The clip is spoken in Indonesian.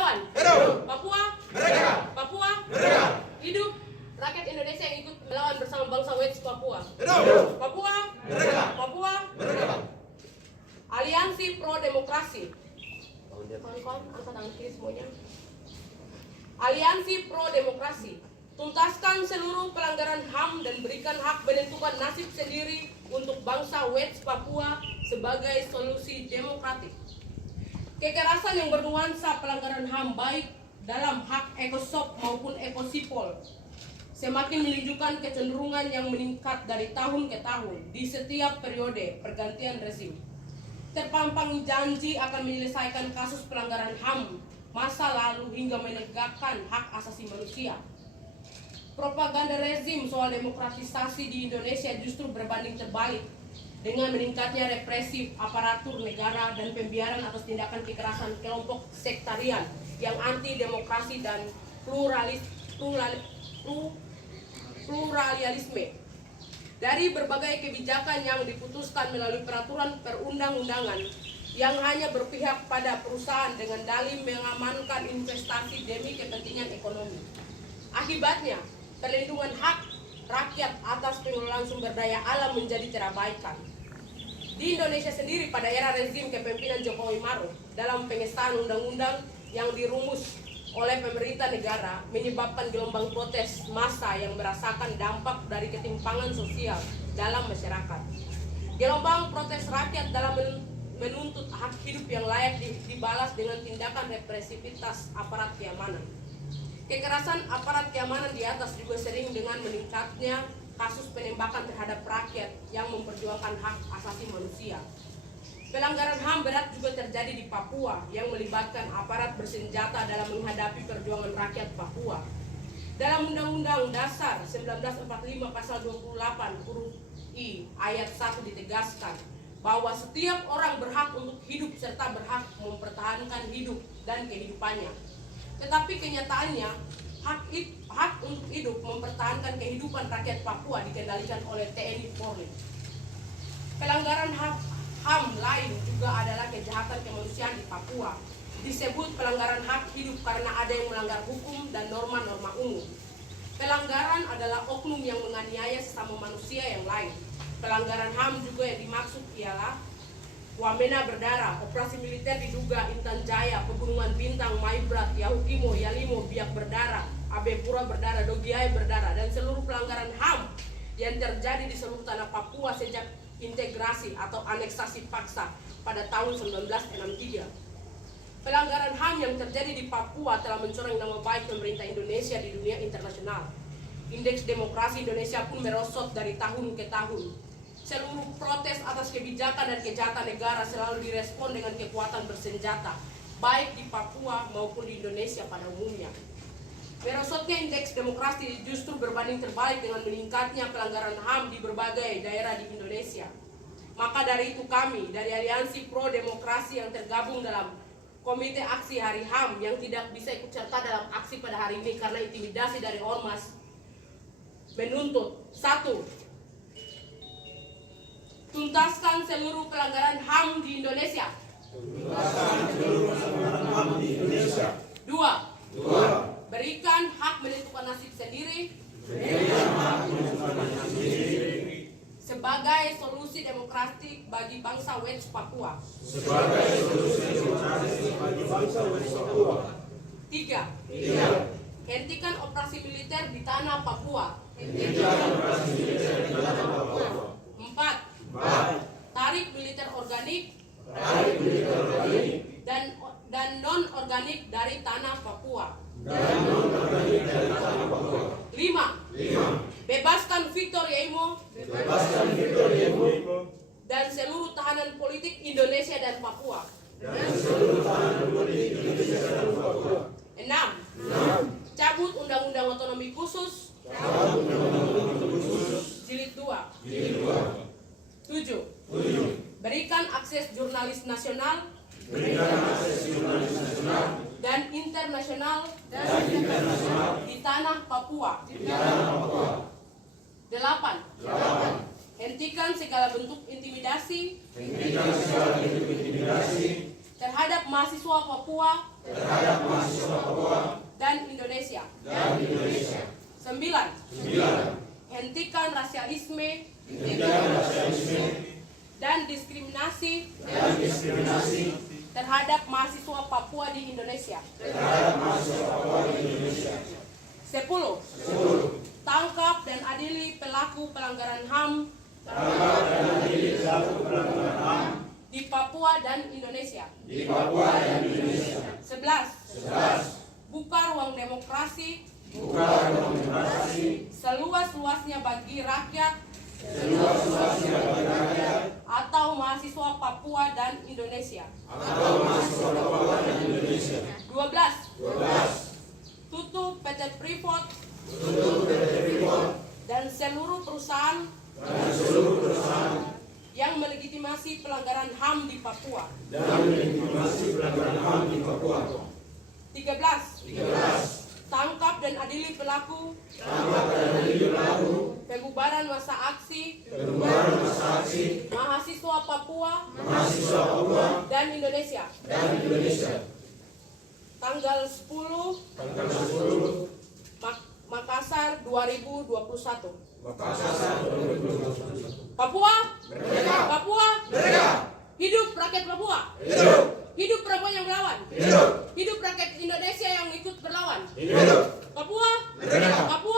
Hidup! Papua, Merdeka! Papua, Merdeka! hidup rakyat Indonesia yang ikut melawan bersama bangsa West Papua. Hidup! Papua, Merdeka! Papua, Merdeka! Aliansi Pro Demokrasi. Kawan-kawan, angkat tangan kiri semuanya. Aliansi Pro Demokrasi. Tuntaskan seluruh pelanggaran HAM dan berikan hak menentukan nasib sendiri untuk bangsa West Papua sebagai solusi demokratik. Kekerasan yang bernuansa pelanggaran HAM baik dalam hak ekosop maupun ekosipol semakin menunjukkan kecenderungan yang meningkat dari tahun ke tahun di setiap periode pergantian rezim. Terpampang janji akan menyelesaikan kasus pelanggaran HAM masa lalu hingga menegakkan hak asasi manusia. Propaganda rezim soal demokratisasi di Indonesia justru berbanding terbalik dengan meningkatnya represif aparatur negara dan pembiaran atas tindakan kekerasan kelompok sektarian yang anti demokrasi dan pluralisme. Dari berbagai kebijakan yang diputuskan melalui peraturan perundang-undangan yang hanya berpihak pada perusahaan dengan dalih mengamankan investasi demi kepentingan ekonomi. Akibatnya, perlindungan hak rakyat atas pengelolaan sumber daya alam menjadi terabaikan. Di Indonesia sendiri pada era rezim kepemimpinan Jokowi Maruf dalam pengesahan undang-undang yang dirumus oleh pemerintah negara menyebabkan gelombang protes massa yang merasakan dampak dari ketimpangan sosial dalam masyarakat. Gelombang protes rakyat dalam menuntut hak hidup yang layak dibalas dengan tindakan represivitas aparat keamanan. Kekerasan aparat keamanan di atas juga sering dengan meningkatnya kasus penembakan terhadap rakyat yang memperjuangkan hak asasi manusia. Pelanggaran HAM berat juga terjadi di Papua yang melibatkan aparat bersenjata dalam menghadapi perjuangan rakyat Papua. Dalam Undang-Undang Dasar 1945 Pasal 28 huruf I ayat 1 ditegaskan bahwa setiap orang berhak untuk hidup serta berhak mempertahankan hidup dan kehidupannya. Tetapi kenyataannya, hak untuk hidup mempertahankan kehidupan rakyat Papua dikendalikan oleh TNI Polri. Pelanggaran HAM lain juga adalah kejahatan kemanusiaan di Papua. Disebut pelanggaran hak hidup karena ada yang melanggar hukum dan norma-norma umum. Pelanggaran adalah oknum yang menganiaya sesama manusia yang lain. Pelanggaran HAM juga yang dimaksud ialah Wamena berdarah, operasi militer diduga Intan Jaya, Pegunungan Bintang, Maibrat, Yahukimo, Yalimo, Biak berdarah, Abe Pura berdarah, Dogiai berdarah, dan seluruh pelanggaran HAM yang terjadi di seluruh tanah Papua sejak integrasi atau aneksasi paksa pada tahun 1963. Pelanggaran HAM yang terjadi di Papua telah mencoreng nama baik pemerintah Indonesia di dunia internasional. Indeks demokrasi Indonesia pun merosot dari tahun ke tahun. Seluruh protes atas kebijakan dan kejahatan negara selalu direspon dengan kekuatan bersenjata, baik di Papua maupun di Indonesia pada umumnya. Merosotnya indeks demokrasi justru berbanding terbalik dengan meningkatnya pelanggaran HAM di berbagai daerah di Indonesia. Maka dari itu kami dari Aliansi Pro Demokrasi yang tergabung dalam Komite Aksi Hari HAM yang tidak bisa ikut serta dalam aksi pada hari ini karena intimidasi dari Ormas menuntut 1. Tuntaskan seluruh pelanggaran HAM di Indonesia. Tuntaskan seluruh pelanggaran HAM di Indonesia. 2. Berikan hak menentukan nasib sendiri. Sebagai solusi demokratik bagi bangsa West Papua. 3. Hentikan operasi militer di tanah Papua. 4. Tarik militer organik dan non organik dari tanah Papua. 5. Bebaskan Victor Yemo dan seluruh tahanan politik Indonesia dan Papua. 6. Cabut Undang-Undang Otonomi Khusus Jilid 2. 7. Berikan akses jurnalis nasional dan internasional di tanah Papua. 8. Hentikan segala bentuk intimidasi terhadap mahasiswa Papua Indonesia. terhadap mahasiswa Papua di Indonesia. 10. Tangkap dan adili pelaku pelanggaran HAM Tangkap dan adili pelaku pelanggaran HAM di Papua dan Indonesia. di Papua dan Indonesia. 11. Buka ruang demokrasi Buka ruang demokrasi seluas-luasnya bagi rakyat seluas-luasnya bagi rakyat atau mahasiswa Papua dan Indonesia. atau mahasiswa Papua dan Indonesia. 12. Tutup PT Freeport Tutup PT Freeport dan seluruh perusahaan dan seluruh perusahaan yang melegitimasi pelanggaran HAM di Papua. dan legitimasi pelanggaran HAM di Papua. 13. Tangkap dan adili pelaku Tangkap dan adili pelaku pembubaran masa aksi pembubaran masa aksi mahasiswa Papua mahasiswa Papua dan Indonesia. dan Indonesia. Tanggal 10 Tanggal 10 Makassar 2021. Makassar 2021. Papua Merdeka! Papua Merdeka! hidup rakyat Papua, Hidup! hidup perempuan yang melawan, Hidup! hidup rakyat Indonesia yang ikut berlawan. Hidup! Papua Merdeka! Papua